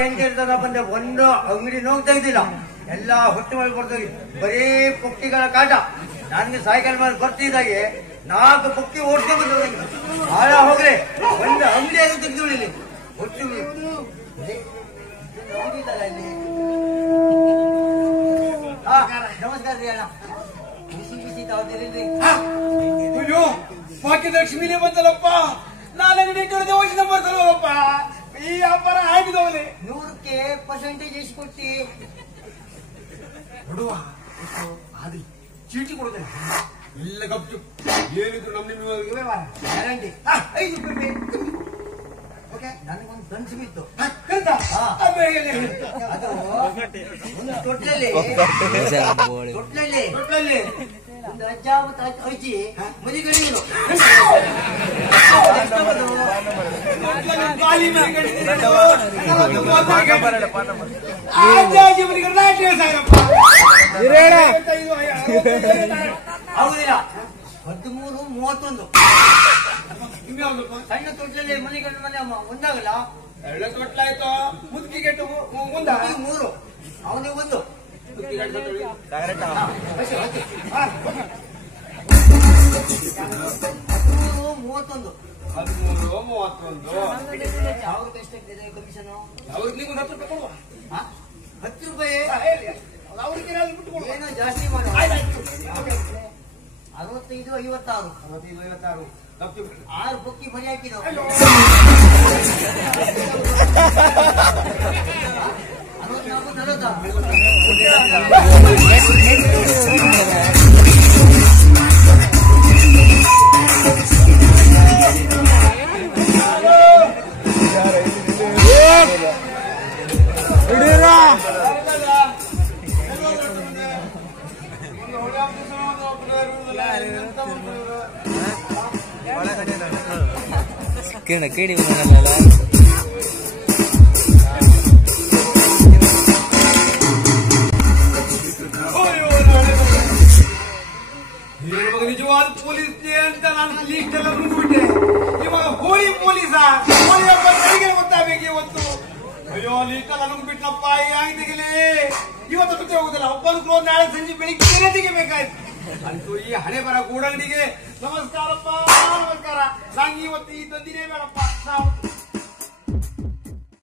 ಹೆಂಗಿರ್ತದ ಬಂದೆ ಒಂದು ಅಂಗಡಿ ನೋವು ತೆಗ್ದಿಲ್ಲ, ಎಲ್ಲಾ ಹೊಟ್ಟೆ ಮಾಡಿ ಕೊಡ್ತೀವಿ. ಬರೀ ಪುಕ್ಕಿಗಳ ಕಾಟ. ನನ್ಗೆ ಸಾಯಂಕಾಲ ಮೇಲೆ ಬರ್ತಿದ್ದಾಗೆ 4 ಪುಕ್ಕಿ ಓಡ್ಕೊಂಡು ಬಂದವ್ರಿಗೆ ಹಾಳ ಹೋಗ್ರೆ ಒಂದು ಅಂಗಡಿ ಆದ್ರೂ ತೆಗೆದು ಬಿಡಲಿ. ಹೊಟ್ಟೆ ನಮಸ್ಕಾರ ರೀ ಅಣ್ಣ. ಬಿಸಿ ಬಿಸಿ ತಾವ್ದಿರಿ. ಭಾಗ್ಯಲಕ್ಷ್ಮಿನೇ ಬಂತಲ್ಲಪ್ಪ. ನಾನು ಅಂಗಡಿ ಇಟ್ಟಿರೋದೇ ಹೋಗಿ ಬರ್ತಲ್ಲಪ್ಪ. ಈ ವ್ಯಾಪಾರ ಆಗಿದವನೇ 100ಕ್ಕೆ ಪರ್ಸೆಂಟೇಜ್ ಎಷ್ಟು ಕೊಟ್ಟಿ ಕೊಡುವ ಆದ್ರಿ ಚೀಟಿ ಕೊಡುತ್ತೇನೆ. ಎಲ್ಲ ಗಪ್ಚು ಏನಿದ್ರು ನಮ್ಮ ಗ್ಯಾರಂಟಿ 5 ರೂಪಾಯಿ. ಓಕೆ, ನನಗೊಂದು ಕನ್ಸು ಬಿತ್ತು. ಅದು ಒಂದು ತೊಟ್ಲಲ್ಲಿ ಒಂದು ಅಜ್ಜ ಮತ್ತು ಅಜ್ಜಿ ಮದಿಗಡಿಗಳು ಹೌದಿಲ್ಲ. 13-31 ಸಣ್ಣ ತೊಟ್ಲಲ್ಲಿ ಮನೆಗಂಡು ಮನೆ ಒಂದಾಗಲ್ಲ. 2 ತೊಟ್ಲಾಯ್ತು. ಮುದುಕಿಗೆ 3 ಅವನಿಗೆ 1 13-31 ಅವ್ರಿಗೆ ಎಷ್ಟಾಗ್ತದೆ ಕಮಿಷನ್? ಅವ್ರಿಗೆ ನೀವು 10 ರೂಪಾಯಿ ಕೊಡುವ. 10 ರೂಪಾಯಿ ಅವ್ರಿಗೆ ಏನೋ ಜಾಸ್ತಿ ಮಾಡ. 65-56 6 ಬುಕ್ಕಿ ಮನೆ ಹಾಕಿದವು. 40 ಕೇಳಿ ಬಂದಲ್ಲ. ನಿಜವಾದ ಪೊಲೀಸ್ ಅಂತ ನಾನು ಲೀಸ್ಟ್ ಎಲ್ಲ ನುಂಗ್ಬಿಟ್ಟೆ. ಇವಾಗ ಹೋಳಿ ಪೊಲೀಸ ಗೊತ್ತಾಗಬೇಕು ಇವತ್ತು. ಅಯ್ಯೋ ಲೀಸ್ಟ್ ಎಲ್ಲ ನುಂಗ್ಬಿಟ್ನಪ್ಪ. ಆಗಿದೆಗಲೇ ಇವತ್ತು ಬಿಟ್ಟು ಹೋಗುದಿಲ್ಲ. ಒಬ್ಬನು ಕ್ಲೋಸ್ ನಾಳೆ ಸಂಜೆ ಬೆಳಿಗ್ಗೆ ತೆಗಿಬೇಕಾಯ್ತು. ಅಂತೂ ಈ ಹಣೆ ಬರ ಗೂಡಂಗಡಿಗೆ ನಮಸ್ಕಾರಪ್ಪ, ನಮಸ್ಕಾರ. ನಂಗೆ ಇವತ್ತು ಈ ತಂದಿನೇ ಬೇಡಪ್ಪ.